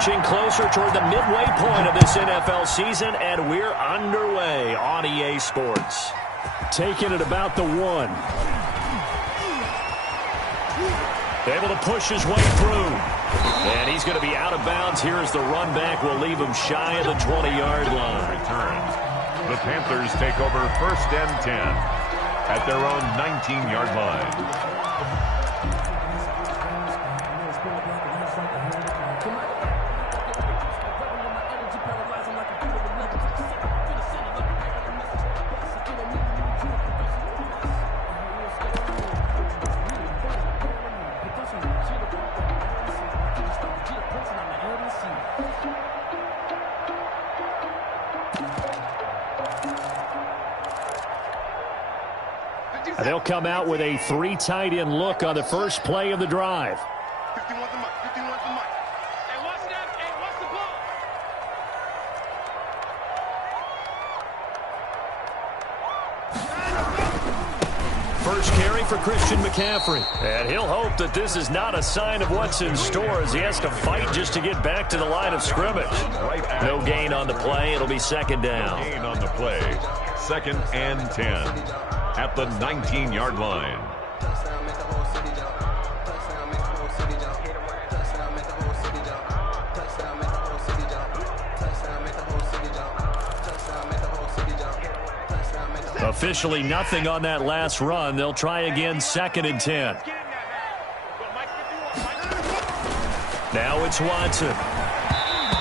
inching closer toward the midway point of this NFL season, and we're underway on EA Sports. Taking it about the 1. Able to push his way through. And he's going to be out of bounds here as the run back will leave him shy of the 20-yard line. Return. The Panthers take over 1st and 10 at their own 19-yard line. They'll come out with a 3 tight end look on the first play of the drive. 51 the mic. 51 the mic. Hey, watch that. Hey, watch the ball. First carry for Christian McCaffrey. And he'll hope that this is not a sign of what's in store as he has to fight just to get back to the line of scrimmage. No gain on the play. It'll be 2nd down. Gain on the play. 2nd and 10. At the 19-yard line. Officially nothing on that last run. They'll try again 2nd and 10. Now it's Watson.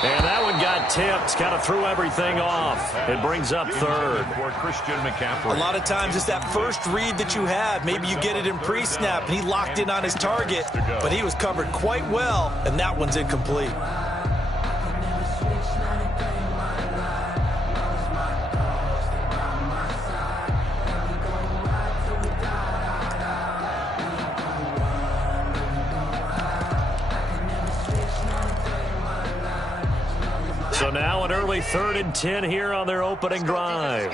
And that one got tipped, kind of threw everything off. It brings up 3rd. For Christian McCaffrey. A lot of times it's that first read that you have. Maybe you get it in pre-snap, and he locked in on his target, but he was covered quite well, and that one's incomplete. So now an early 3rd and 10 here on their opening drive.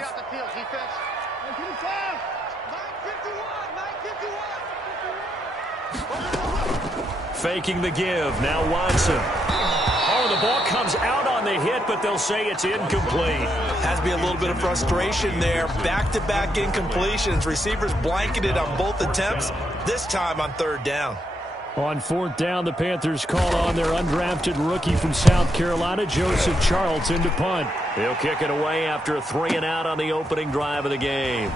Faking the give. Now Watson. Oh, the ball comes out on the hit, but they'll say it's incomplete. Has to be a little bit of frustration there. Back-to-back incompletions. Receivers blanketed on both attempts, this time on 3rd down. On 4th down, the Panthers call on their undrafted rookie from South Carolina, Joseph Charlton, to punt. He'll kick it away after a 3-and-out on the opening drive of the game.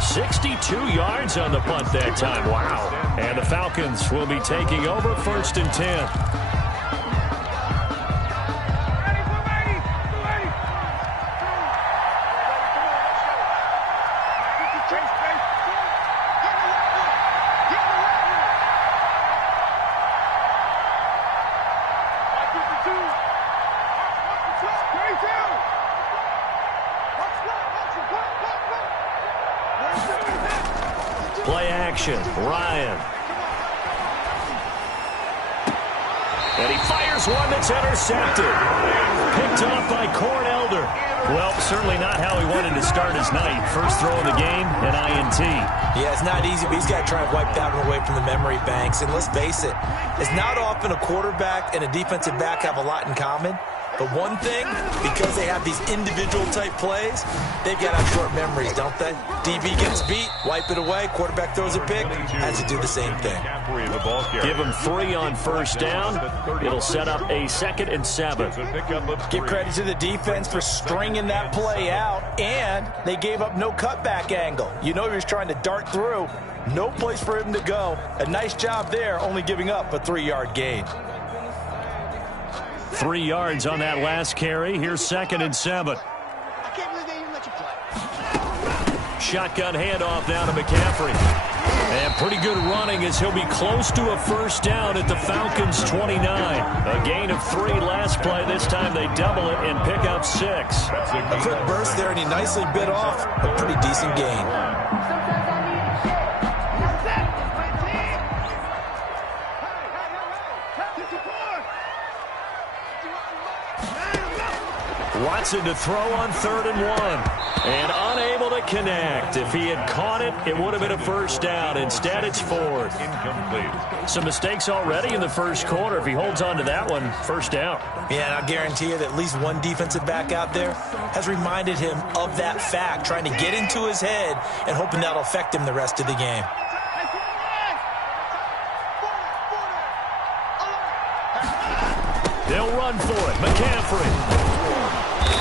"62 yards on the punt that time. Wow. And the Falcons will be taking over 1st and 10. Play action. Ryan. And he fires one that's intercepted. Picked up by Corn Elder. Well, certainly not how he wanted to start his night. First throw of the game, an INT. Yeah, it's not easy, but he's got to try and wipe that one away from the memory banks. And let's face it, it's not often a quarterback and a defensive back have a lot in common. But one thing, because they have these individual type plays, they've got to have short memories, don't they? DB gets beat, wipe it away, quarterback throws a pick, has to do the same thing. Give him 3 on 1st down. It'll set up a 2nd and 7. Give credit to the defense for stringing that play out, and they gave up no cutback angle. You know he was trying to dart through. No place for him to go. A nice job there, only giving up a 3-yard gain. 3 yards on that last carry. Here's 2nd and 7. I can't believe they even let you play. Shotgun handoff now to McCaffrey. And pretty good running as he'll be close to a 1st down at the Falcons' 29. A gain of 3 last play. This time they double it and pick up 6. A quick burst there, and he nicely bit off a pretty decent gain. Watson to throw on 3rd and 1. And unable to connect. If he had caught it, it would have been a first down. Instead, it's 4th. Incomplete. Some mistakes already in the first quarter. If he holds on to that one, first down. Yeah, and I guarantee you that at least one defensive back out there has reminded him of that fact, trying to get into his head and hoping that'll affect him the rest of the game. They'll run for it. McCaffrey.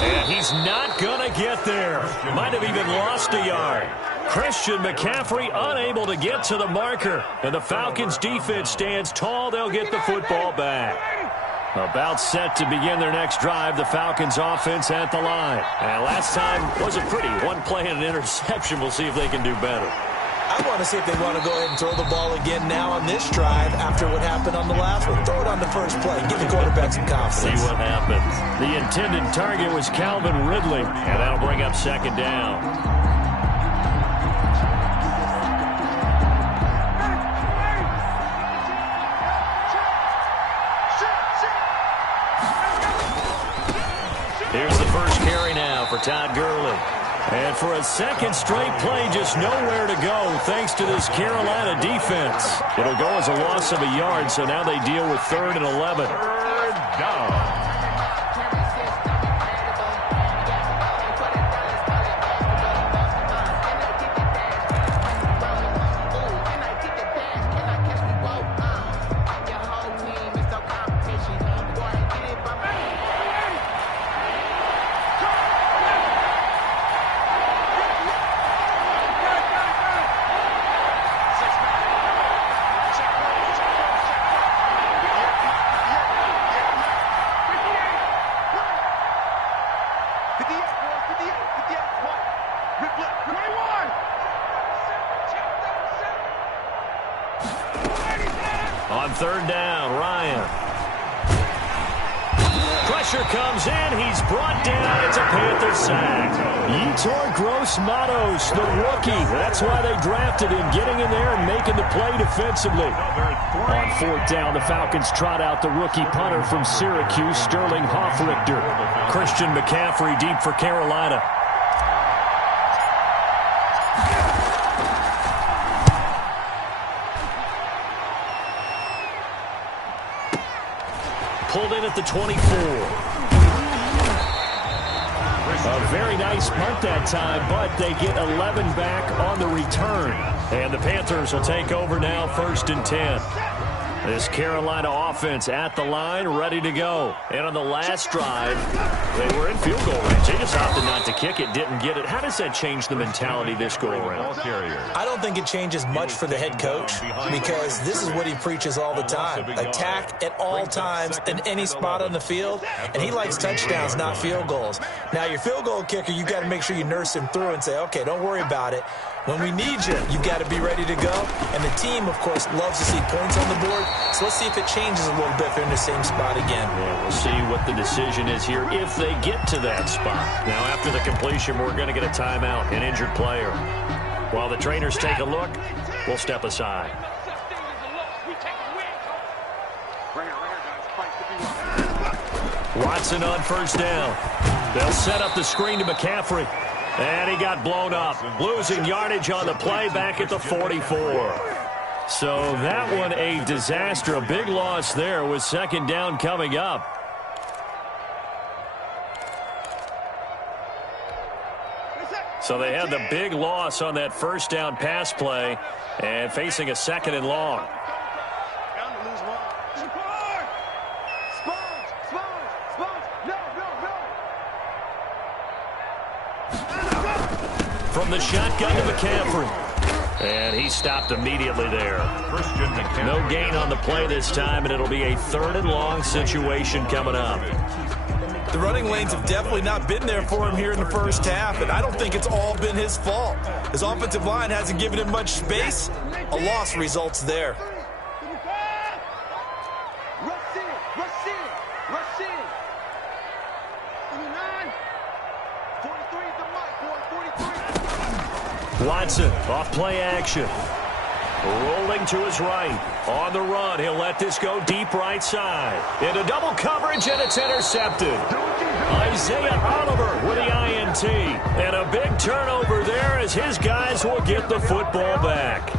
And he's not going to get there. Might have even lost a yard. Christian McCaffrey unable to get to the marker. And the Falcons defense stands tall. They'll get the football back. About set to begin their next drive, the Falcons offense at the line. And last time wasn't pretty. One play and an interception. We'll see if they can do better. I want to see if they want to go ahead and throw the ball again now on this drive after what happened on the last one. Throw it on the first play. Give the quarterback some confidence. See what happens. The intended target was Calvin Ridley, and that'll bring up 2nd down. Here's the first carry now for Todd Gurley. And for a second straight play, just nowhere to go thanks to this Carolina defense. It'll go as a loss of a yard, so now they deal with 3rd and 11. 3rd down. On 3rd down, Ryan. Pressure comes in. He's brought down. It's a Panther sack. Yetur Gross-Matos, the rookie. That's why they drafted him, getting in there and making the play defensively. On 4th down, the Falcons trot out the rookie punter from Syracuse, Sterling Hoffrichter. Christian McCaffrey deep for Carolina. Pulled in at the 24. A very nice punt that time, but they get 11 back on the return. And the Panthers will take over now, 1st and 10. This Carolina offense at the line, ready to go. And on the last drive, they were in field goal range. They just opted not to kick it, didn't get it. How does that change the mentality this go-around? I don't think it changes much for the head coach because this is what he preaches all the time. Attack at all times in any spot on the field, and he likes touchdowns, not field goals. Now, your field goal kicker, you've got to make sure you nurse him through and say, okay, don't worry about it. When we need you, you've got to be ready to go. And the team, of course, loves to see points on the board. So let's see if it changes a little bit if they're in the same spot again. Yeah, we'll see what the decision is here if they get to that spot. Now, after the completion, we're going to get a timeout, an injured player. While the trainers take a look, we'll step aside. Watson on 1st down. They'll set up the screen to McCaffrey. And he got blown up, losing yardage on the play back at the 44. So that one a disaster, a big loss there with 2nd down coming up. So they had the big loss on that 1st down pass play and facing a 2nd and long. From the shotgun to McCaffrey. And he stopped immediately there. No gain on the play this time, and it'll be a 3rd and long situation coming up. The running lanes have definitely not been there for him here in the first half, and I don't think it's all been his fault. His offensive line hasn't given him much space. A loss results there. Watson off play action. Rolling to his right. On the run, he'll let this go deep right side. Into double coverage, and it's intercepted. Isaiah Oliver with the INT. And a big turnover there as his guys will get the football back.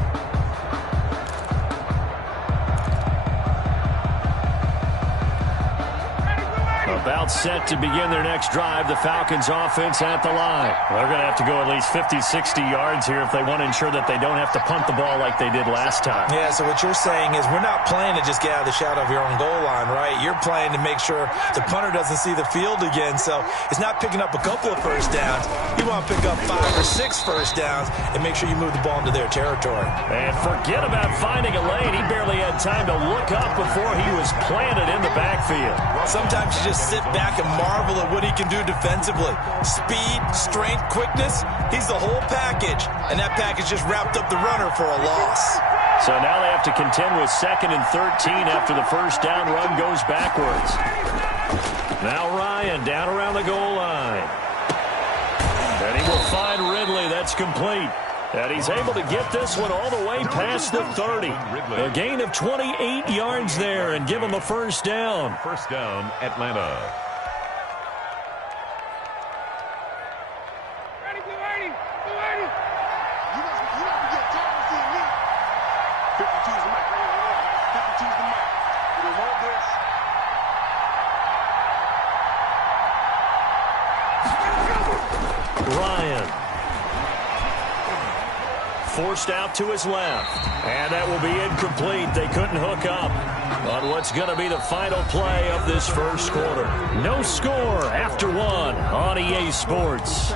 About set to begin their next drive, the Falcons offense at the line. They're going to have to go at least 50, 60 yards here if they want to ensure that they don't have to punt the ball like they did last time. Yeah, so what you're saying is we're not playing to just get out of the shadow of your own goal line, right? You're playing to make sure the punter doesn't see the field again. So it's not picking up a couple of first downs. You want to pick up 5 or 6 first downs and make sure you move the ball into their territory. And forget about finding a lane. He barely had time to look up before he was planted in the backfield. Sometimes you just sit back and marvel at what he can do defensively. Speed, strength, quickness, he's the whole package. And that package just wrapped up the runner for a loss. So now they have to contend with 2nd and 13 after the first down run goes backwards. Now Ryan down around the goal line. And he will find Ridley. That's complete. And he's able to get this one all the way past the 30. A gain of 28 yards there and give him the first down. First down, Atlanta. Ready, get ready, get ready. You must get tired of seeing me. 52 is the mic right here. 52 is the mic. We want this. Ryan. Forced out to his left. And that will be incomplete. They couldn't hook up on what's going to be the final play of this first quarter. No score after 1 on EA Sports.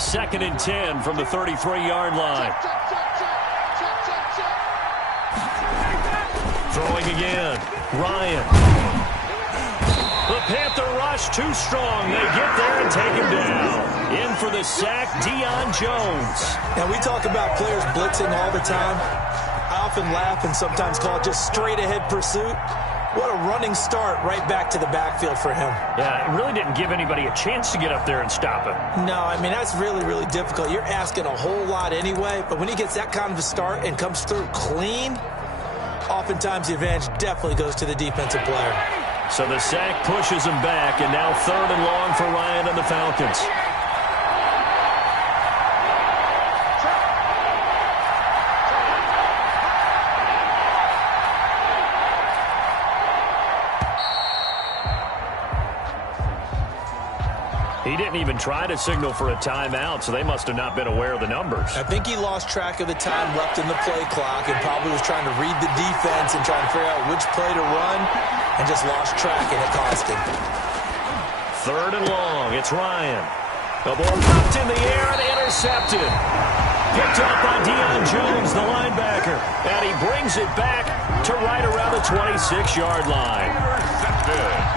2nd and 10 from the 33-yard line. Throwing again. Ryan. The Panther rush too strong. They get there and take him down. In for the sack, Deion Jones. Now, we talk about players blitzing all the time. I often laugh and sometimes call it just straight-ahead pursuit. What a running start right back to the backfield for him. Yeah, it really didn't give anybody a chance to get up there and stop him. No, I mean, that's really, really difficult. You're asking a whole lot anyway, but when he gets that kind of a start and comes through clean, oftentimes the advantage definitely goes to the defensive player. So the sack pushes him back, and now 3rd and long for Ryan and the Falcons. He didn't even try to signal for a timeout, so they must have not been aware of the numbers. I think he lost track of the time left in the play clock and probably was trying to read the defense and trying to figure out which play to run and just lost track, and it cost him. 3rd and long. It's Ryan. The ball popped in the air and intercepted. Picked up by Deion Jones, the linebacker. And he brings it back to right around the 26-yard line. Intercepted.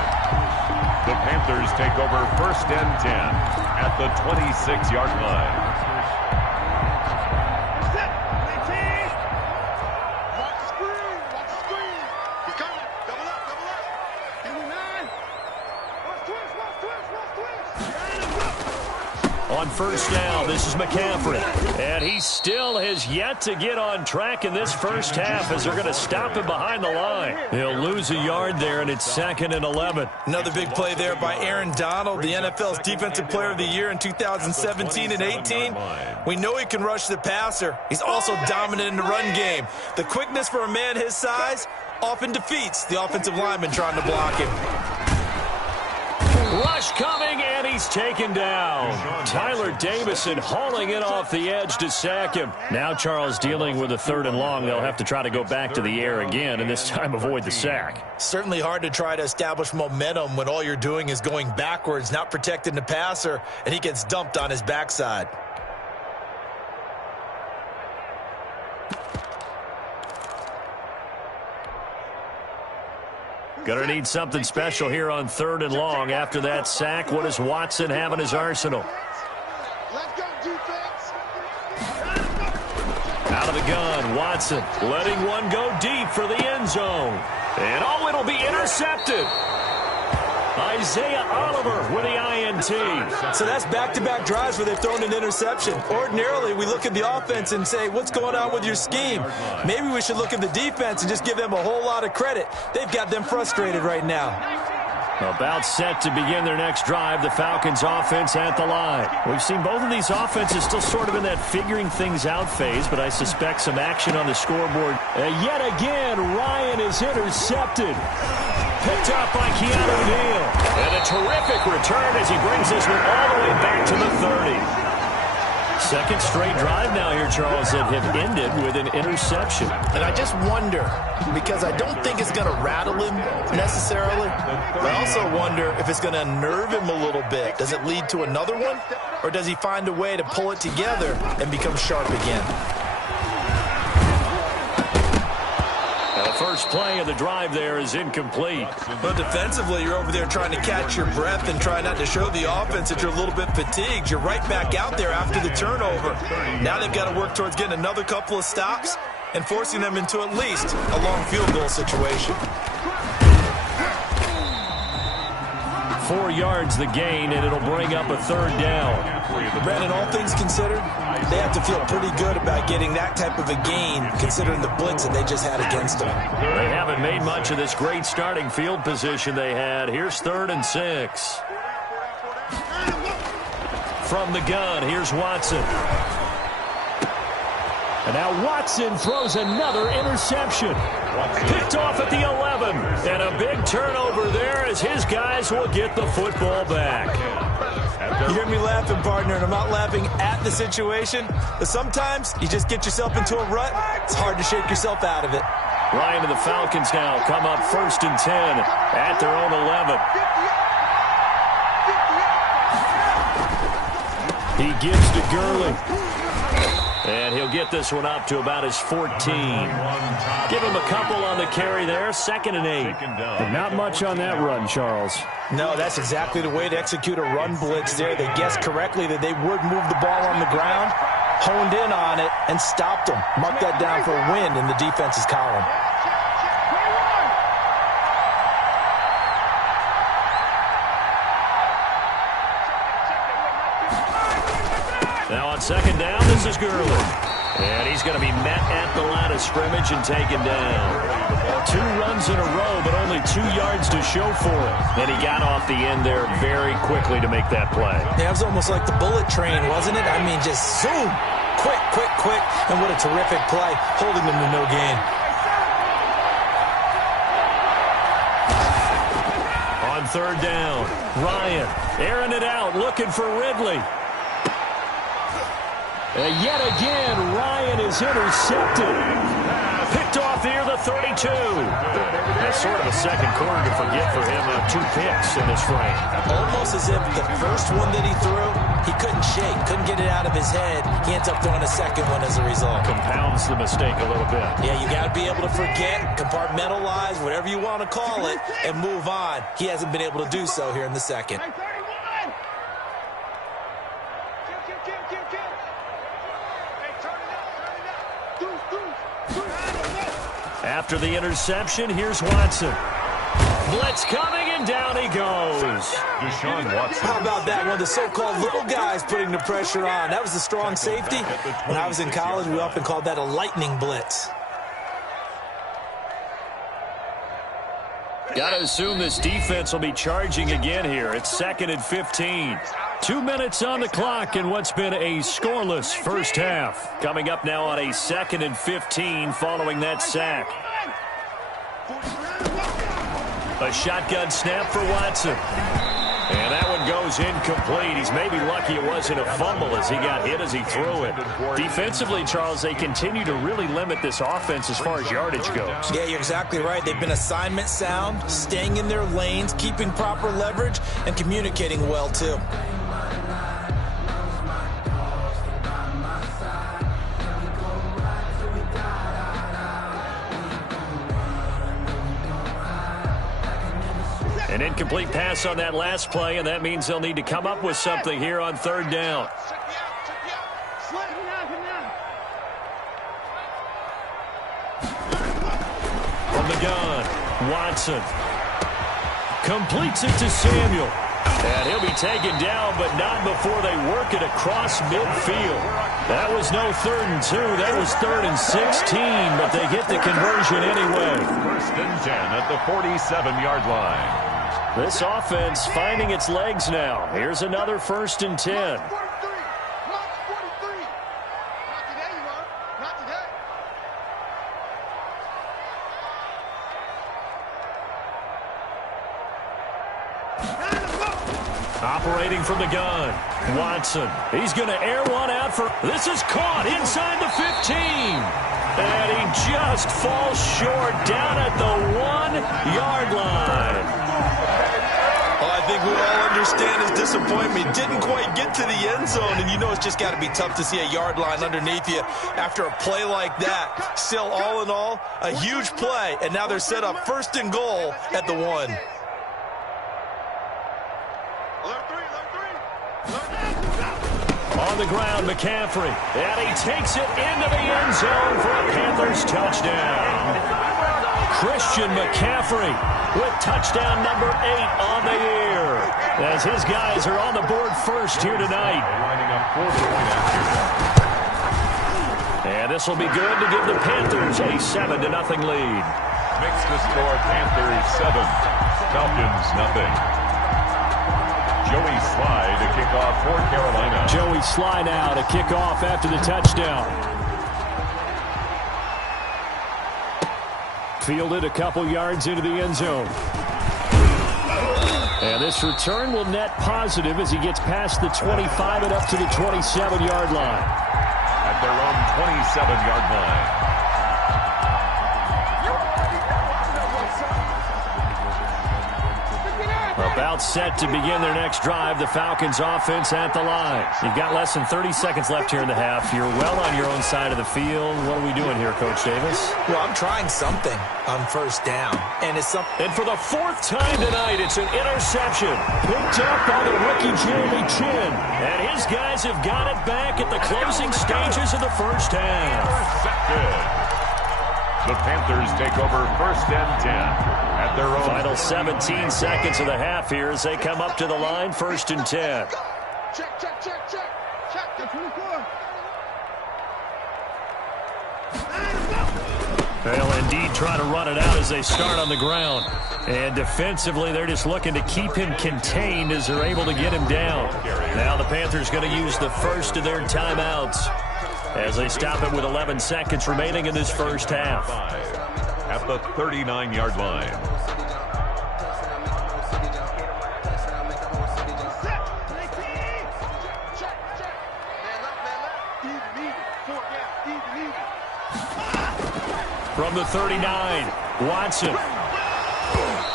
The Panthers take over 1st and 10 at the 26-yard line. Watch the screen, watch the screen. He's coming. Double up, double up. Give me 9. Watch twist, watch twist, watch twist. On first down, this is McCaffrey. And he still has yet to get on track in this first half as they're going to stop him behind the line. He'll lose a yard there, and it's 2nd and 11. Another big play there by Aaron Donald, the NFL's Defensive Player of the Year in 2017 and 18. We know he can rush the passer. He's also dominant in the run game. The quickness for a man his size often defeats the offensive lineman trying to block him. Rush coming, and he's taken down. Tyler Davison hauling it off the edge to sack him. Now Charles dealing with a 3rd and long. They'll have to try to go back to the air again, and this time avoid the sack. Certainly hard to try to establish momentum when all you're doing is going backwards, not protecting the passer, and he gets dumped on his backside. Gonna need something special here on 3rd and long. After that sack, what does Watson have in his arsenal? Let's go, defense. Out of the gun, Watson letting one go deep for the end zone. And it'll be intercepted. Isaiah Oliver with the INT. So that's back-to-back drives where they've thrown an interception. Ordinarily, we look at the offense and say, what's going on with your scheme? Maybe we should look at the defense and just give them a whole lot of credit. They've got them frustrated right now. About set to begin their next drive, the Falcons offense at the line. We've seen both of these offenses still sort of in that figuring things out phase, but I suspect some action on the scoreboard. Yet again, Ryan is intercepted. Picked up by Keanu Neal. And a terrific return as he brings this one all the way back to the 30. Second straight drive now here, Charles, that have ended with an interception. And I just wonder, because I don't think it's going to rattle him necessarily, but I also wonder if it's going to unnerve him a little bit. Does it lead to another one? Or does he find a way to pull it together and become sharp again? First play of the drive there is incomplete. Well, defensively, you're over there trying to catch your breath and try not to show the offense that you're a little bit fatigued. You're right back out there after the turnover. Now they've got to work towards getting another couple of stops and forcing them into at least a long field goal situation. 4 yards the gain, and it'll bring up a third down. Brandon, all things considered, they have to feel pretty good about getting that type of a gain, considering the blitz that they just had against them. They haven't made much of this great starting field position they had. Here's 3rd and 6. From the gun, here's Watson. And now Watson throws another interception. Picked off at the 11. And a big turnover there as his guys will get the football back. You hear me laughing, partner, and I'm not laughing at the situation. But sometimes you just get yourself into a rut. It's hard to shake yourself out of it. Ryan and the Falcons now come up 1st and 10 at their own 11. He gives to Gurley. And he'll get this one up to about his 14. Give him a couple on the carry there. 2nd and 8. But not much on that run, Charles. No, that's exactly the way to execute a run blitz there. They guessed correctly that they would move the ball on the ground, honed in on it, and stopped them. Mark that down for a win in the defense's column. Now on 2nd down, this is Gurley. And he's going to be met at the line of scrimmage and taken down. 2 runs in a row, but only 2 yards to show for it. And he got off the end there very quickly to make that play. Yeah, it was almost like the bullet train, wasn't it? I mean, just zoom. Quick, quick, quick. And what a terrific play, holding them to no gain. On 3rd down, Ryan airing it out, looking for Ridley. Yet again, Ryan is intercepted. Picked off near the 32. That's sort of a second quarter to forget for him. 2 picks in this frame. Almost as if the first one that he threw, he couldn't shake, couldn't get it out of his head. He ends up throwing a second one as a result. Compounds the mistake a little bit. Yeah, you got to be able to forget, compartmentalize, whatever you want to call it, and move on. He hasn't been able to do so here in the second. After the interception, here's Watson. Blitz coming, and down he goes. Deshaun Watson. How about that one? The so-called little guys putting the pressure on. That was the strong safety. When I was in college, we often called that a lightning blitz. Got to assume this defense will be charging again here. It's 2nd and 15. 2 minutes on the clock in what's been a scoreless first half. Coming up now on a 2nd and 15 following that sack. A shotgun snap for Watson. And that one goes incomplete. He's maybe lucky it wasn't a fumble as he got hit as he threw it. Defensively, Charles, they continue to really limit this offense as far as yardage goes. Yeah, you're exactly right. They've been assignment sound, staying in their lanes, keeping proper leverage, and communicating well, too. An incomplete pass on that last play, and that means they'll need to come up with something here on 3rd down. From the gun, Watson. Completes it to Samuel. And he'll be taken down, but not before they work it across midfield. That was no 3rd and 2. That was 3rd and 16, but they get the conversion anyway. 1st and 10 at the 47-yard line. This offense finding its legs now. Here's another 1st and 10. Operating from the gun, Watson. He's going to air one out for... This is caught inside the 15. And he just falls short down at the 1-yard line. Well, I think we all understand his disappointment. Didn't quite get to the end zone, and you know it's just got to be tough to see a yard line underneath you after a play like that. Still, all in all, a huge play, and now they're set up 1st and goal at the 1. On the ground, McCaffrey. And he takes it into the end zone for a Panthers touchdown. Christian McCaffrey with touchdown number 8 on the year. As his guys are on the board first here tonight. Lining up for the point after. And this will be good to give the Panthers a 7-0 lead. Makes the score Panthers 7, Falcons 0. Joey Sly to kick off for Carolina. Joey Sly now to kick off after the touchdown. Fielded a couple yards into the end zone. And this return will net positive as he gets past the 25 and up to the 27-yard line. At their own 27-yard line. About set to begin their next drive. The Falcons offense at the line. You've got less than 30 seconds left here in the half. You're well on your own side of the field. What are we doing here, Coach Davis? Well, I'm trying something on 1st down. And it's something. And for the 4th time tonight, it's an interception. Picked up by the rookie Jeremy Chin. And his guys have got it back at the closing stages of the first half. Intercepted. The Panthers take over 1st and 10 at their own. Final 17 seconds of the half here as they come up to the line, 1st and 10. Check, check, check, check. Check the 24. They'll indeed try to run it out as they start on the ground. And defensively, they're just looking to keep him contained as they're able to get him down. Now the Panthers going to use the first of their timeouts as they stop it with 11 seconds remaining in this first half. At the 39-yard line. From the 39, Watson.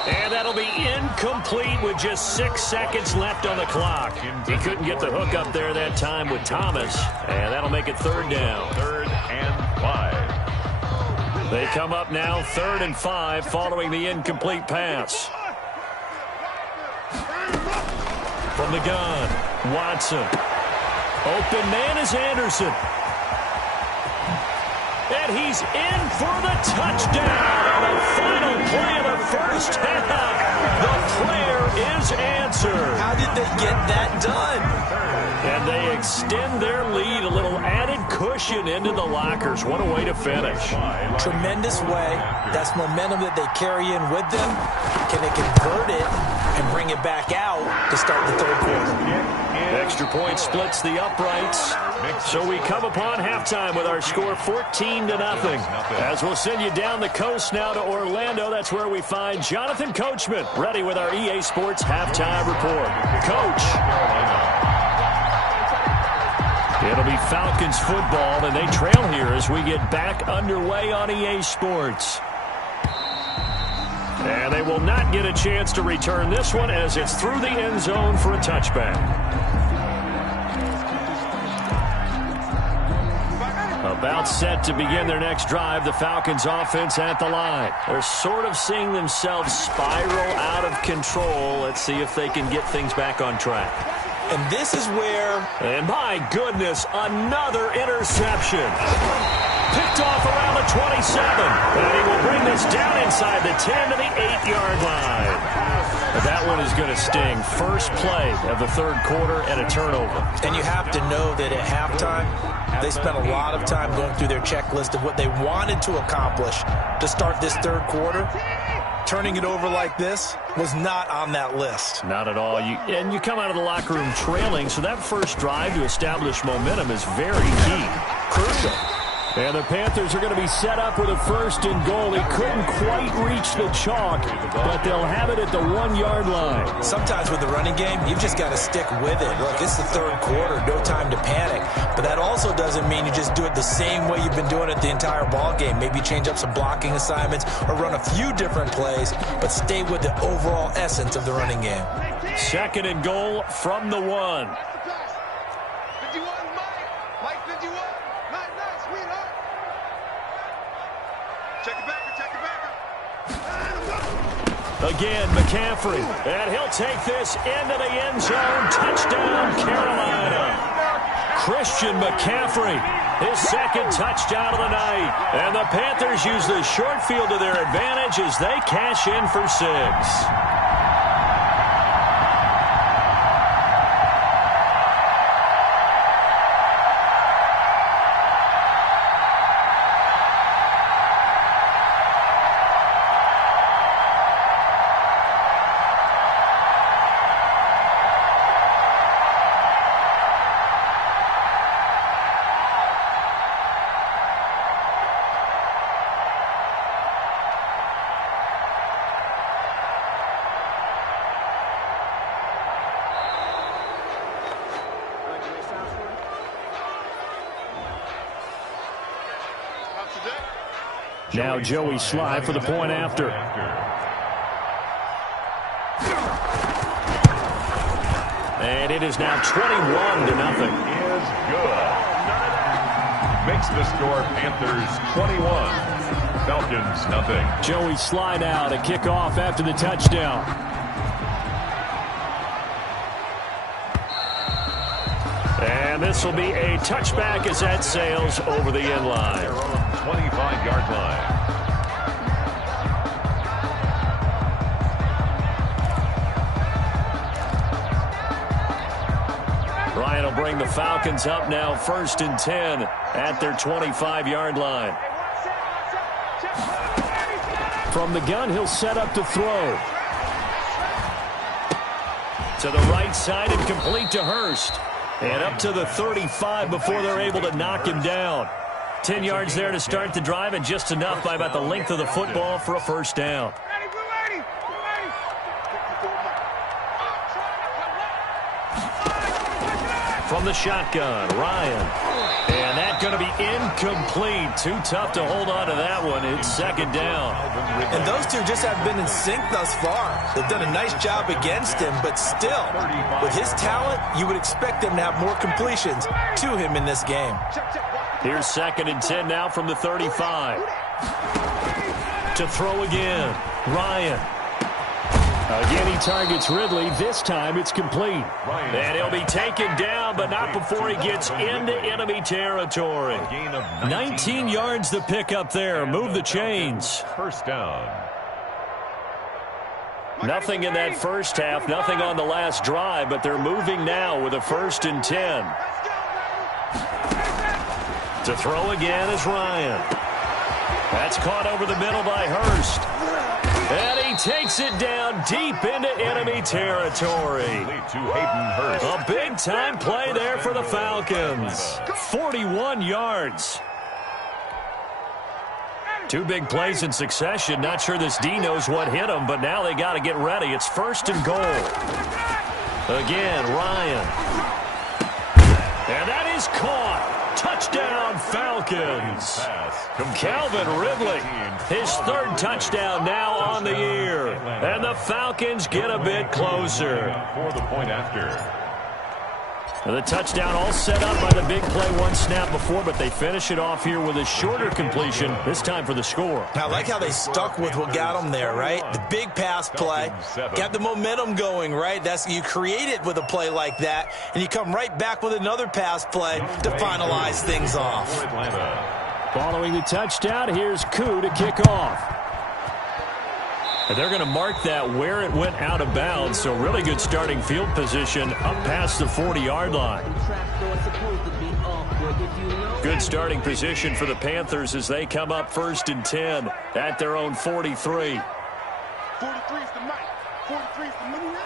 And that'll be incomplete with just 6 seconds left on the clock. He couldn't get the hook up there that time with Thomas. And that'll make it 3rd down. 3rd and 5. They come up now 3rd and 5 following the incomplete pass. From the gun, Watson. Open man is Anderson. And he's in for the touchdown on the final play of the first half. The prayer is answered. How did they get that done? And they extend their lead, a little added cushion into the lockers. What a way to finish. Tremendous way. That's momentum that they carry in with them. Can they convert it and bring it back out to start the 3rd quarter? Extra point splits the uprights. So we come upon halftime with our score 14-0. As we'll send you down the coast now to Orlando. That's where we find Jonathan Coachman ready with our EA Sports halftime report. Coach. It'll be Falcons football, and they trail here as we get back underway on EA Sports. And they will not get a chance to return this one as it's through the end zone for a touchback. About set to begin their next drive, the Falcons offense at the line. They're sort of seeing themselves spiral out of control. Let's see if they can get things back on track. And this is where... And my goodness, another interception. Picked off around the 27. And he will bring this down inside the 10 to the 8-yard line. But that one is going to sting. First play of the third quarter and a turnover. And you have to know that at halftime, they spent a lot of time going through their checklist of what they wanted to accomplish to start this third quarter. Turning it over like this was not on that list. Not at all. And you come out of the locker room trailing, so that first drive to establish momentum is very key. Crucial. And the Panthers are going to be set up with a first and goal. He couldn't quite reach the chalk, but they'll have it at the 1-yard line. Sometimes with the running game, you've just got to stick with it. Look, it's the third quarter, no time to panic. But that also doesn't mean you just do it the same way you've been doing it the entire ball game. Maybe change up some blocking assignments or run a few different plays, but stay with the overall essence of the running game. Second and goal from the 1. Again, McCaffrey, and he'll take this into the end zone. Touchdown, Carolina. Christian McCaffrey, his second touchdown of the night. And the Panthers use the short field to their advantage as they cash in for 6. Now Joey Sly for the point after. And it is now 21-0. Is good. Makes the score Panthers 21, Falcons nothing. Joey Sly now to kick off after the touchdown. And this will be a touchback as that sails over the end line. 25-yard line. Ryan will bring the Falcons up now, 1st and 10 at their 25-yard line. From the gun, he'll set up to throw. To the right side and complete to Hurst. And up to the 35 before they're able to knock him down. 10 yards there to start the drive, and just enough by about the length of the football for a first down. From the shotgun, Ryan. And that's going to be incomplete. Too tough to hold on to that one. It's second down. And those two just have been in sync thus far. They've done a nice job against him, but still, with his talent, you would expect them to have more completions to him in this game. Here's 2nd and 10 now from the 35. To throw again, Ryan. Again, he targets Ridley. This time it's complete. And he'll be taken down, but not before he gets into enemy territory. 19 yards to pick up there. Move the chains. First down. Nothing in that first half, nothing on the last drive, but they're moving now with a 1st and 10. To throw again is Ryan. That's caught over the middle by Hurst. And he takes it down deep into enemy territory. A big-time play there for the Falcons. 41 yards. 2 big plays in succession. Not sure this D knows what hit him, but now they got to get ready. It's 1st and goal. Again, Ryan. And that is caught. Touchdown, Falcons. Calvin Ridley, his 3rd touchdown now on the year. And the Falcons get a bit closer. For the point after. The touchdown all set up by the big play, 1 snap before, but they finish it off here with a shorter completion, this time for the score. I like how they stuck with what got them there, right? The big pass play, got the momentum going, right? You create it with a play like that, and you come right back with another pass play to finalize things off. Following the touchdown, here's Koo to kick off. And they're going to mark that where it went out of bounds, so really good starting field position up past the 40-yard line. Good starting position for the Panthers as they come up 1st and 10 at their own 43. 43 is the mic. 43 is the money.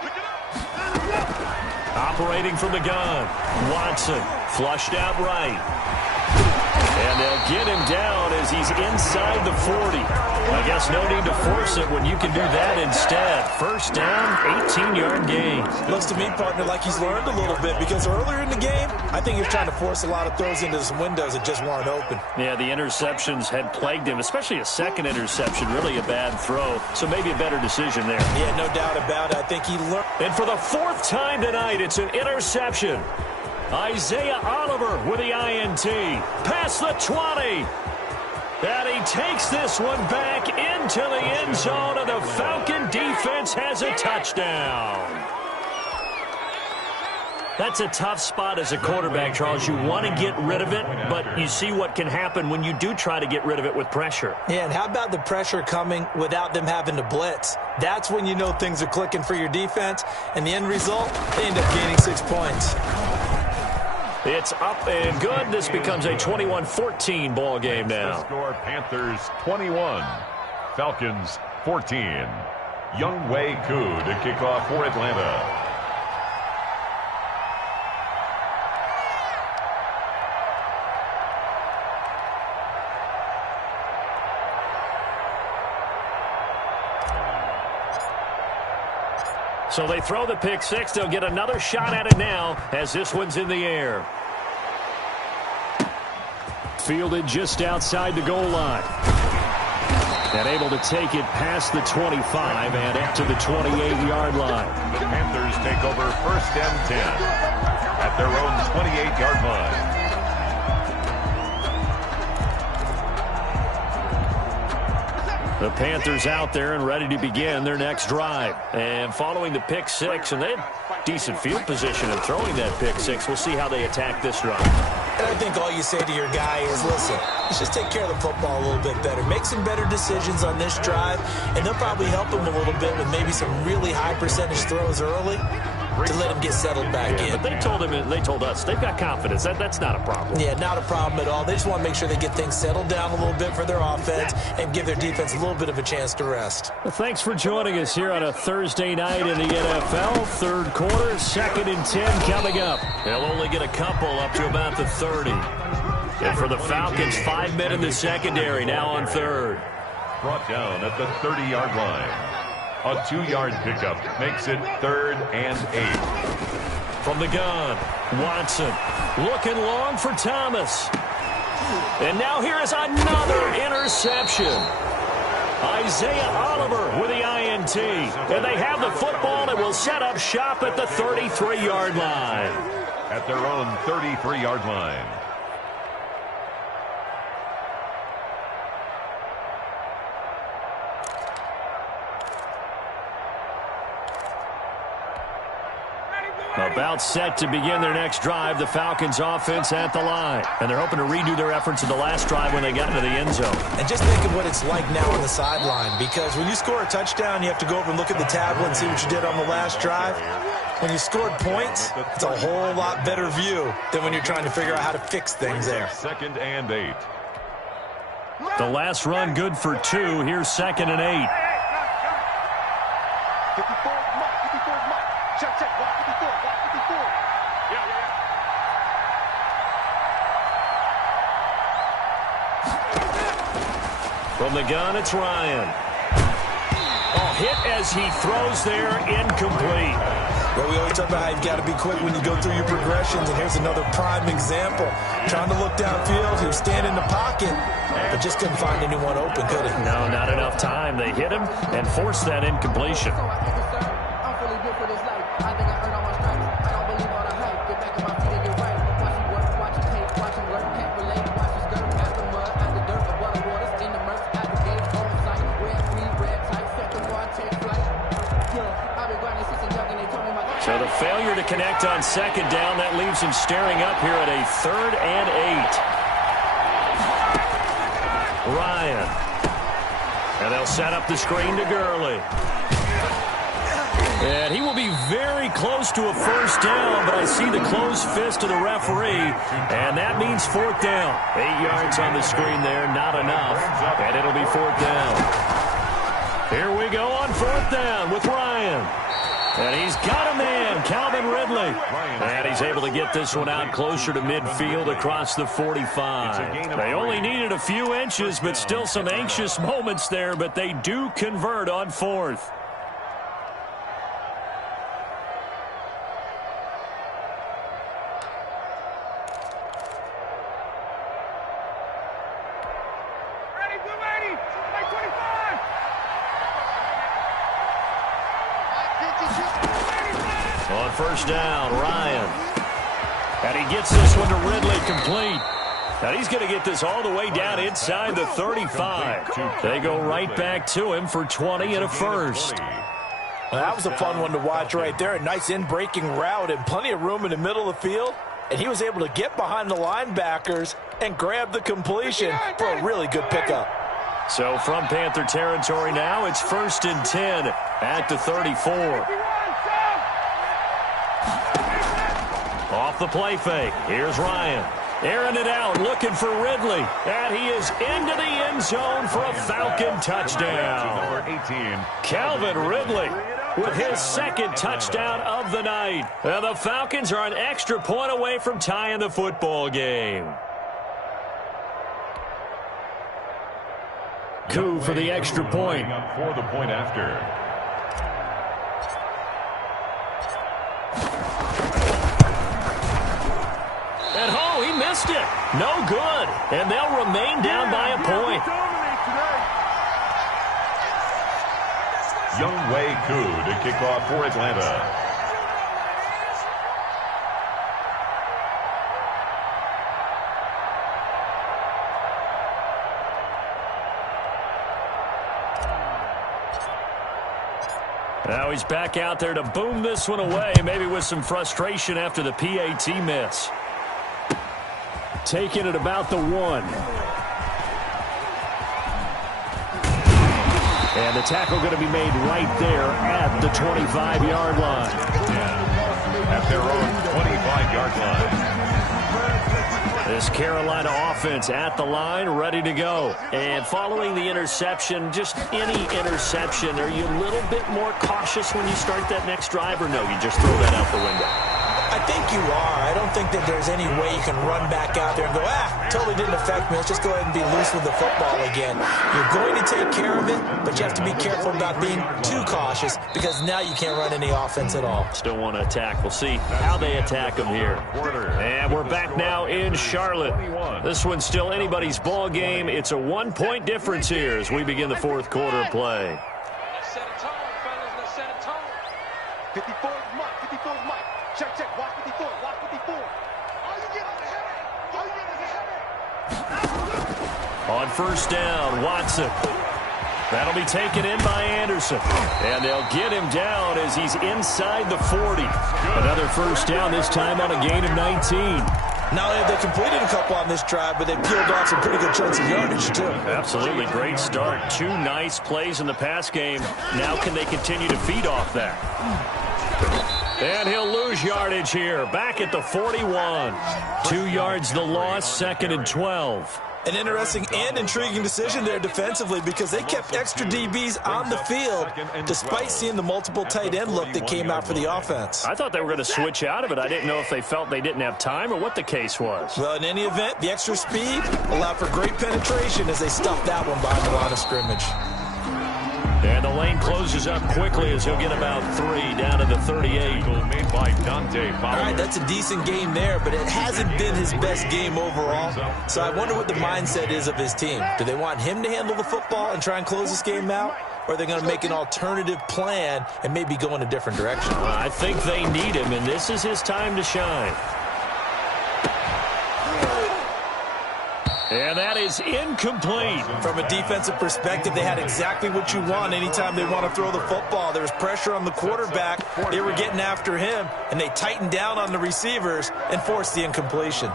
Pick it up. Operating from the gun. Watson flushed out right. And they'll get him down as he's inside the 40. I guess no need to force it when you can do that instead. First down, 18-yard gain. Looks to me, partner, like he's learned a little bit because earlier in the game, I think he was trying to force a lot of throws into some windows that just weren't open. Yeah, the interceptions had plagued him, especially a second interception, really a bad throw. So maybe a better decision there. Yeah, no doubt about it. I think he learned. And for the 4th time tonight, it's an interception. Isaiah Oliver with the INT. Past the 20. And he takes this one back into the end zone, and the Falcon defense has a touchdown. That's a tough spot as a quarterback, Charles. You want to get rid of it, but you see what can happen when you do try to get rid of it with pressure. Yeah, and how about the pressure coming without them having to blitz? That's when you know things are clicking for your defense, and the end result, they end up gaining 6 points. It's up and good. This becomes a 21-14 ball game now. The score, Panthers 21, Falcons 14. Younghoe Koo to kick off for Atlanta. So they throw the pick six. They'll get another shot at it now as this one's in the air. Fielded just outside the goal line. And able to take it past the 25 and up to the 28-yard line. The Panthers take over 1st and 10 at their own 28-yard line. The Panthers out there and ready to begin their next drive. And following the pick six, and they had decent field position in throwing that pick six. We'll see how they attack this drive. And I think all you say to your guy is, listen, let's just take care of the football a little bit better. Make some better decisions on this drive, and they'll probably help him a little bit with maybe some really high percentage throws early to let him get settled back in. But they told us, they've got confidence. That's not a problem. Yeah, not a problem at all. They just want to make sure they get things settled down a little bit for their offense and give their defense a little bit of a chance to rest. Well, thanks for joining us here on a Thursday night in the NFL. Third quarter, 2nd and 10 coming up. They'll only get a couple up to about the 30. And for the Falcons, 5 men in the secondary now on third. Brought down at the 30-yard line. A 2-yard pickup makes it 3rd and 8. From the gun, Watson looking long for Thomas. And now here is another interception. Isaiah Oliver with the INT. And they have the football and will set up shop at the 33-yard line. At their own 33-yard line. About set to begin their next drive, the Falcons offense at the line. And they're hoping to redo their efforts in the last drive when they got into the end zone. And just think of what it's like now on the sideline, because when you score a touchdown, you have to go over and look at the tablet and see what you did on the last drive. When you scored points, it's a whole lot better view than when you're trying to figure out how to fix things there. 2nd and 8. The last run good for 2. Here's 2nd and 8. 54 Mike. 54 Mike. Check. Block 54. Block 54. Yeah. From the gun, it's Ryan. Hit as he throws there, incomplete. Well, we always talk about how you've got to be quick when you go through your progressions, and here's another prime example. Trying to look downfield, he was standing in the pocket, but just couldn't find anyone open, could he? No, not enough time. They hit him and forced that incompletion. So the failure to connect on 2nd down, that leaves him staring up here at a 3rd and 8. Ryan. And they'll set up the screen to Gurley. And he will be very close to a first down, but I see the closed fist of the referee, and that means fourth down. 8 yards on the screen there, not enough, and it'll be fourth down. Here we go on fourth down with Ryan. And he's got a man, Calvin Ridley. And he's able to get this one out closer to midfield across the 45. They only needed a few inches, but still some anxious moments there, but they do convert on fourth. On first down, Ryan. And he gets this one to Ridley complete. And he's going to get this all the way down inside the 35. They go right back to him for 20 and a first. Well, that was a fun one to watch right there. A nice in-breaking route and plenty of room in the middle of the field. And he was able to get behind the linebackers and grab the completion for a really good pickup. So from Panther territory now, it's 1st and 10 at the 34. Off the play fake. Here's Ryan. Airing it out, looking for Ridley. And he is into the end zone for a Falcon touchdown. Number 18. Calvin Ridley with his second touchdown of the night. And the Falcons are an extra point away from tying the football game. Coup for the extra point. For the point after. And oh, he missed it. No good. And they'll remain down by a point. Younghoe Koo to kick off for Atlanta. Now he's back out there to boom this one away, maybe with some frustration after the PAT miss. Taking it about the 1. And the tackle going to be made right there at the 25-yard line. Yeah, at their own 25-yard line. This Carolina offense at the line, ready to go. And following the interception, just any interception, are you a little bit more cautious when you start that next drive, or no, you just throw that out the window? I think you are. I don't think that there's any way you can run back out there and go, totally didn't affect me. Let's just go ahead and be loose with the football again. You're going to take care of it, but you have to be careful about being too cautious because now you can't run any offense at all. Still want to attack. We'll see how they attack them here. And we're back now in Charlotte. This one's still anybody's ball game. It's a 1-point difference here as we begin the fourth quarter of play. Let's set a tone, fellas. Let's set a tone. 54 is Mike. 54 is Mike. Check, check. Watch 54. Watch 54. All you get is a headache. All you get is a headache. On first down, Watson. That'll be taken in by Anderson. And they'll get him down as he's inside the 40. Another first down, this time on a gain of 19. Not only have they completed a couple on this drive, but they peeled off some pretty good chunks of yardage, too. Absolutely. Great start. 2 nice plays in the pass game. Now can they continue to feed off that? And he'll lose yardage here. Back at the 41. 2 yards the loss, 2nd and 12. An interesting and intriguing decision there defensively because they kept extra DBs on the field despite seeing the multiple tight end look that came out for the offense. I thought they were going to switch out of it. I didn't know if they felt they didn't have time or what the case was. Well, in any event, the extra speed allowed for great penetration as they stuffed that one behind the line of scrimmage. And the lane closes up quickly as he'll get about 3 down to the 38. Made by Dante Fowler. All right, that's a decent game there, but it hasn't been his best game overall. So I wonder what the mindset is of his team. Do they want him to handle the football and try and close this game out? Or are they going to make an alternative plan and maybe go in a different direction? I think they need him, and this is his time to shine. And that is incomplete. From a defensive perspective, they had exactly what you want anytime they want to throw the football. There was pressure on the quarterback. They were getting after him, and they tightened down on the receivers and forced the incompletion.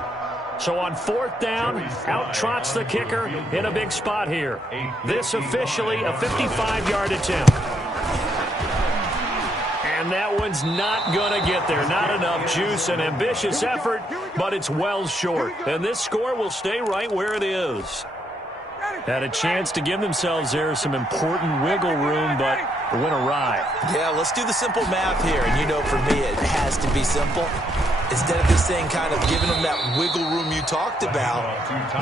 So on 4th down, out trots the kicker in a big spot here. This officially a 55-yard attempt. And that one's not going to get there. Not enough juice. An ambitious effort, but it's well short. And this score will stay right where it is. Had a chance to give themselves there some important wiggle room, but went awry. Yeah, let's do the simple math here. And you know, for me, it has to be simple. Instead of this thing kind of giving them that wiggle room you talked about,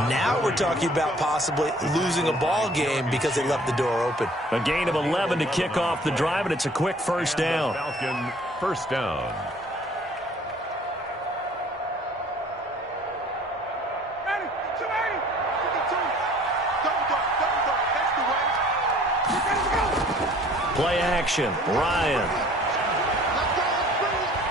now we're talking about possibly losing a ball game because they left the door open. A gain of 11 to kick off the drive, and it's a quick first down. Falcon first down. Play action. Ryan.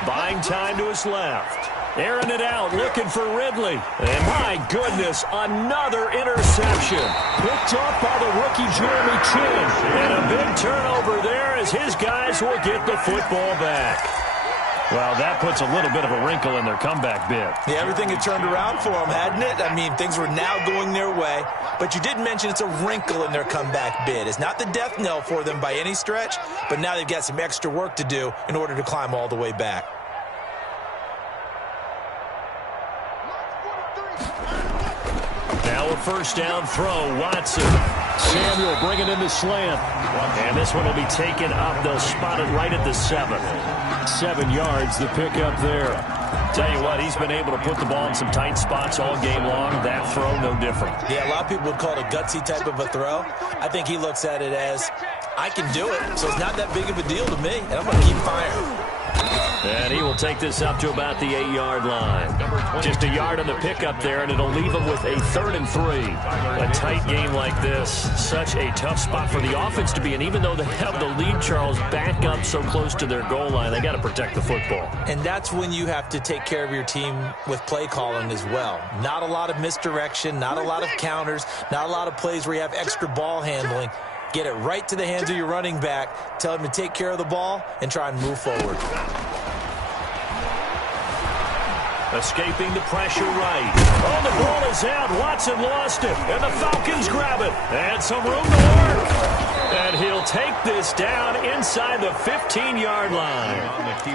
Buying time to his left. Airing it out, looking for Ridley. And my goodness, another interception. Picked up by the rookie Jeremy Chin. And a big turnover there as his guys will get the football back. Well, that puts a little bit of a wrinkle in their comeback bid. Yeah, everything had turned around for them, hadn't it? I mean, things were now going their way. But you did mention it's a wrinkle in their comeback bid. It's not the death knell for them by any stretch, but now they've got some extra work to do in order to climb all the way back. Now a first down throw, Watson. Samuel bringing in the slant. And this one will be taken up. They'll spot it right at the 7. 7 yards, the pickup there. Tell you what, he's been able to put the ball in some tight spots all game long. That throw, no different. Yeah, a lot of people would call it a gutsy type of a throw. I think he looks at it as, I can do it, so it's not that big of a deal to me, and I'm going to keep firing. And he will take this up to about the 8-yard line. Just a yard on the pickup there, and it'll leave him with a 3rd and 3. A tight game like this, such a tough spot for the offense to be in. Even though they have the lead, Charles, back up so close to their goal line, they got to protect the football. And that's when you have to take care of your team with play calling as well. Not a lot of misdirection, not a lot of counters, not a lot of plays where you have extra ball handling. Get it right to the hands of your running back. Tell him to take care of the ball and try and move forward. Escaping the pressure right. Oh, the ball is out. Watson lost it. And the Falcons grab it. And some room to work. And he'll take this down inside the 15-yard line.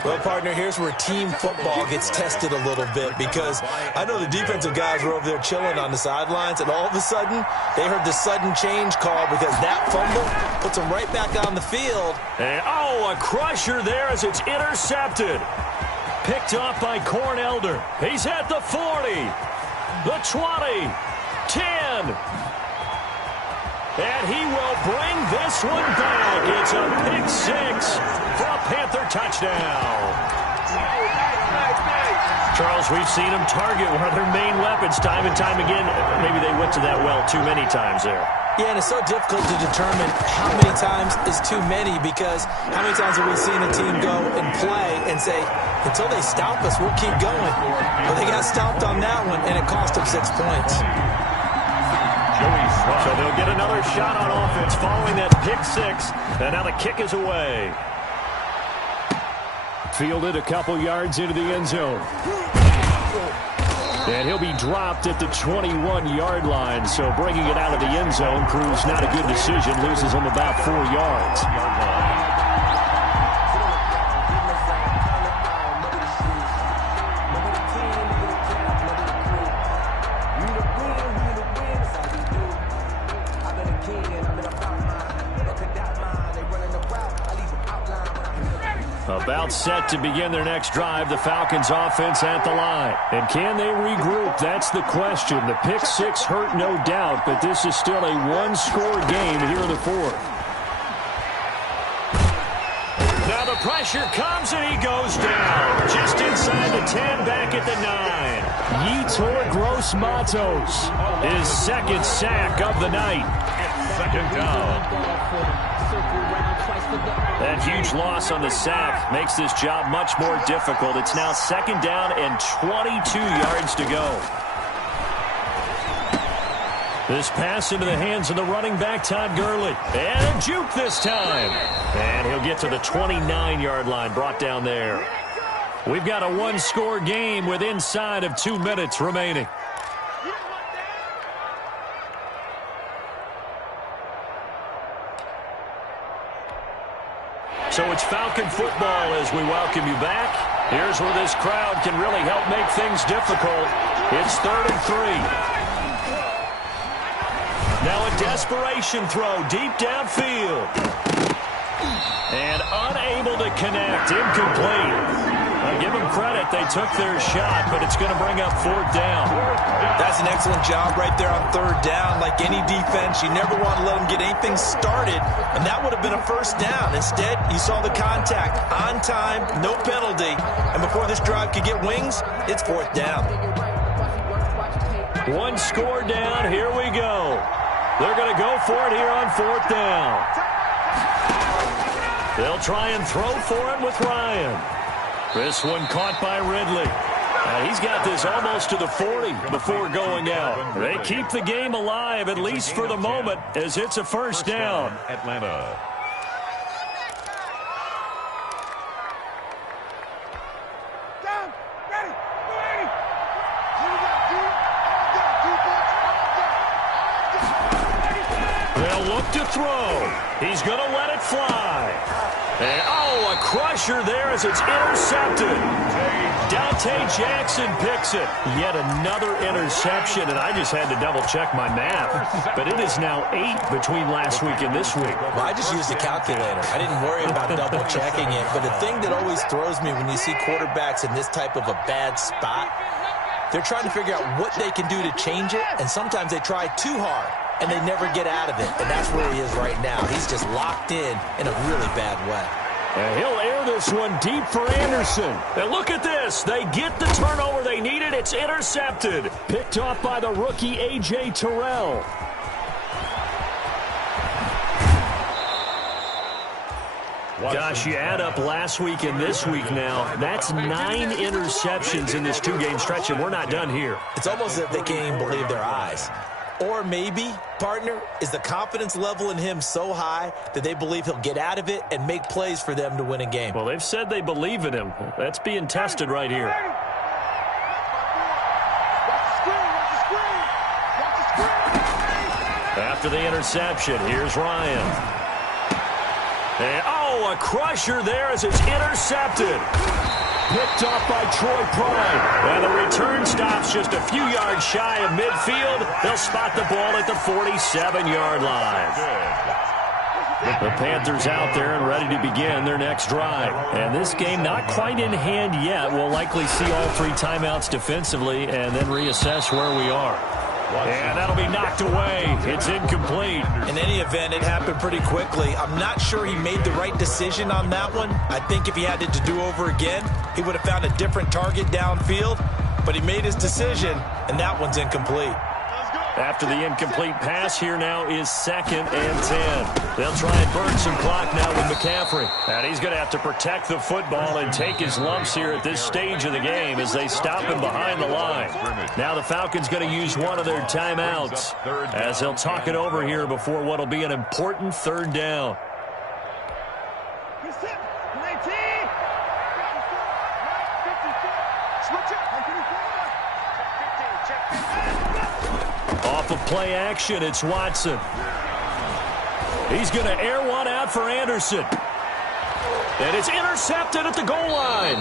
Well, partner, here's where team football gets tested a little bit, because I know the defensive guys were over there chilling on the sidelines, and all of a sudden, they heard the sudden change call because that fumble puts them right back on the field. And, oh, a crusher there as it's intercepted. Picked up by Corn Elder. He's at the 40, the 20, 10. And he will bring this one back. It's a pick 6 for a Panther touchdown. Charles, we've seen him target one of their main weapons time and time again. Maybe they went to that well too many times there. Yeah, and it's so difficult to determine how many times is too many, because how many times have we seen a team go and play and say, until they stop us, we'll keep going. But they got stopped on that one, and it cost them 6 points. So they'll get another shot on offense following that pick 6. And now the kick is away. Fielded a couple yards into the end zone. And he'll be dropped at the 21-yard line. So bringing it out of the end zone proves not a good decision. Loses him about 4 yards. About set to begin their next drive, the Falcons offense at the line. And can they regroup? That's the question. The pick 6 hurt, no doubt, but this is still a one-score game here in the 4th. Now the pressure comes and he goes down. Just inside the 10, back at the 9. Yetur Gross-Matos, his 2nd sack of the night. 2nd down. That huge loss on the sack makes this job much more difficult. It's now 2nd down and 22 yards to go. This pass into the hands of the running back, Todd Gurley. And a juke this time. And he'll get to the 29-yard line, brought down there. We've got a one-score game with inside of 2 minutes remaining. So it's Falcon football as we welcome you back. Here's where this crowd can really help make things difficult. It's 3rd and 3. Now a desperation throw deep downfield. And unable to connect. Incomplete. I'll give them credit. They took their shot, but it's going to bring up 4th down. That's an excellent job right there on 3rd down. Like any defense, you never want to let them get anything started, and that would have been a 1st down. Instead, you saw the contact on time, no penalty, and before this drive could get wings, it's 4th down. One score down. Here we go. They're going to go for it here on 4th down. They'll try and throw for it with Ryan. This one caught by Ridley. He's got this almost to the 40 before going out. They keep the game alive, at least for the moment, as it's a 1st down. Atlanta. They'll look to throw. He's going to let it fly. And, a crusher there as it's intercepted. Dante Jackson picks it. Yet another interception, and I just had to double-check my math. But it is now 8 between last week and this week. Well, I just used a calculator. I didn't worry about double-checking it. But the thing that always throws me when you see quarterbacks in this type of a bad spot, they're trying to figure out what they can do to change it, and sometimes they try too hard, and they never get out of it. And that's where he is right now. He's just locked in a really bad way. And he'll air this one deep for Anderson. And look at this. They get the turnover they needed. It's intercepted. Picked off by the rookie A.J. Terrell. Gosh, you add up last week and this week now. That's 9 interceptions in this 2-game stretch, and we're not done here. It's almost as if they can't even believe their eyes. Or maybe, partner, is the confidence level in him so high that they believe he'll get out of it and make plays for them to win a game. Well, they've said they believe in him. That's being tested right here. After the interception, here's Ryan. And, a crusher there as it's intercepted. Picked off by Troy Pride. And the return stops just a few yards shy of midfield. They'll spot the ball at the 47-yard line. The Panthers out there and ready to begin their next drive. And this game not quite in hand yet. We'll likely see all 3 timeouts defensively and then reassess where we are. And that'll be knocked away. It's incomplete. In any event, it happened pretty quickly. I'm not sure he made the right decision on that one. I think if he had it to do over again, he would have found a different target downfield. But he made his decision, and that one's incomplete. After the incomplete pass, here now is 2nd and 10. They'll try and burn some clock now with McCaffrey. And he's going to have to protect the football and take his lumps here at this stage of the game as they stop him behind the line. Now the Falcons going to use one of their timeouts as they'll talk it over here before what will be an important 3rd down. Off of play action, it's Watson. He's going to air one out for Anderson. And it's intercepted at the goal line.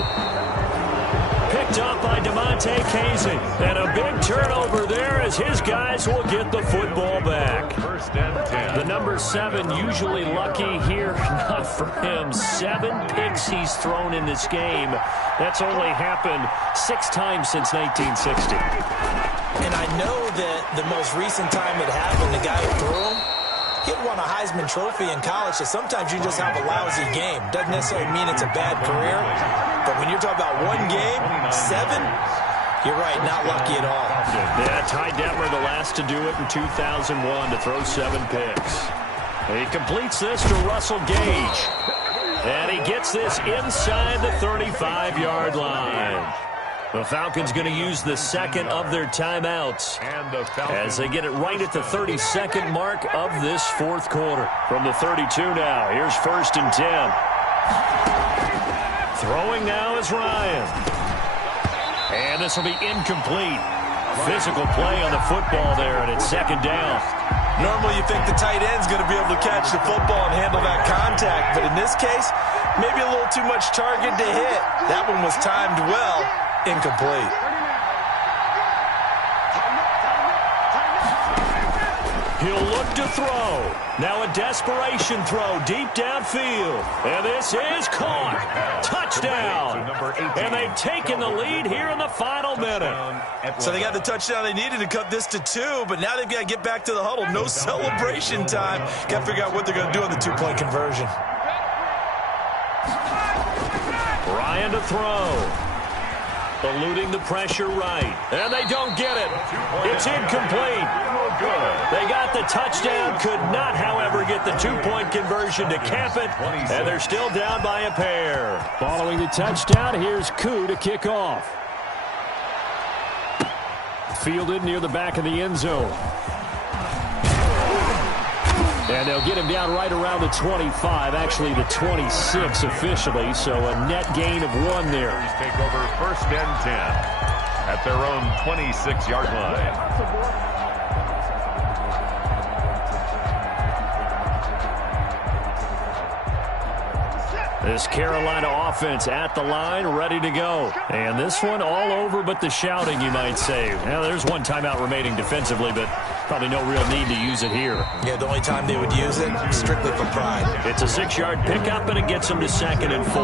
Picked up by DeMonte Casey. And a big turnover there as his guys will get the football back. 1st and 10. The number 7 usually lucky here. Not for him. 7 picks he's thrown in this game. That's only happened 6 times since 1960. And I know that the most recent time it happened, the guy who threw him, he won a Heisman Trophy in college, so sometimes you just have a lousy game. Doesn't necessarily mean it's a bad career, but when you're talking about 1 game, 7, you're right, not lucky at all. Yeah, Ty Detmer, the last to do it in 2001, to throw 7 picks. He completes this to Russell Gage. And he gets this inside the 35-yard line. The Falcons going to use the 2nd of their timeouts as they get it right at the 32nd mark of this 4th quarter. From the 32 now, here's 1st and 10. Throwing now is Ryan. And this will be incomplete. Physical play on the football there, and it's 2nd down. Normally you think the tight end's going to be able to catch the football and handle that contact, but in this case, Maybe a little too much target to hit. That one was timed well. Incomplete. He'll look to throw. Now a desperation throw deep downfield. And this is caught. Touchdown. And they've taken the lead here in the final minute. So they got the touchdown they needed to cut this to 2, but now they've got to get back to the huddle. No celebration time. Got to figure out what they're going to do on the 2-point conversion. Ryan to throw. Eluding the pressure right. And they don't get it. It's incomplete. They got the touchdown. Could not, however, get the 2-point conversion to cap it. And they're still down by a pair. Following the touchdown, here's Koo to kick off. Fielded near the back of the end zone. And they'll get him down right around the 25, actually the 26 officially, so a net gain of 1 there. Take over 1st and 10 at their own 26-yard line. This Carolina offense at the line, ready to go. And this one all over but the shouting, you might say. Now, there's one timeout remaining defensively, but probably no real need to use it here. Yeah, the only time they would use it, strictly for pride. It's a 6-yard pickup, and it gets them to 2nd and 4.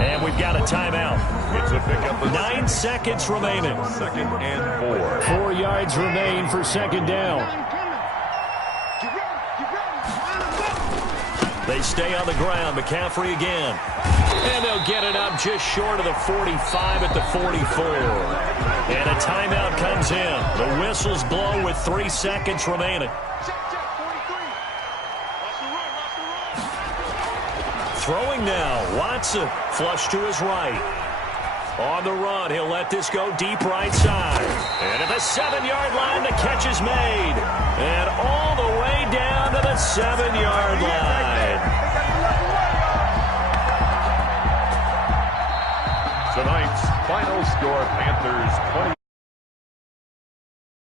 And we've got a timeout. It's a pickup. 9 seconds remaining. 2nd and 4. 4 yards remain for 2nd down. They stay on the ground. McCaffrey again. And they'll get it up just short of the 45 at the 44. And a timeout comes in. The whistles blow with 3 seconds remaining. Throwing now. Watson flush to his right. On the run, he'll let this go deep right side. And at the 7-yard line, the catch is made. And all the way down to the 7-yard line. Tonight's final score, Panthers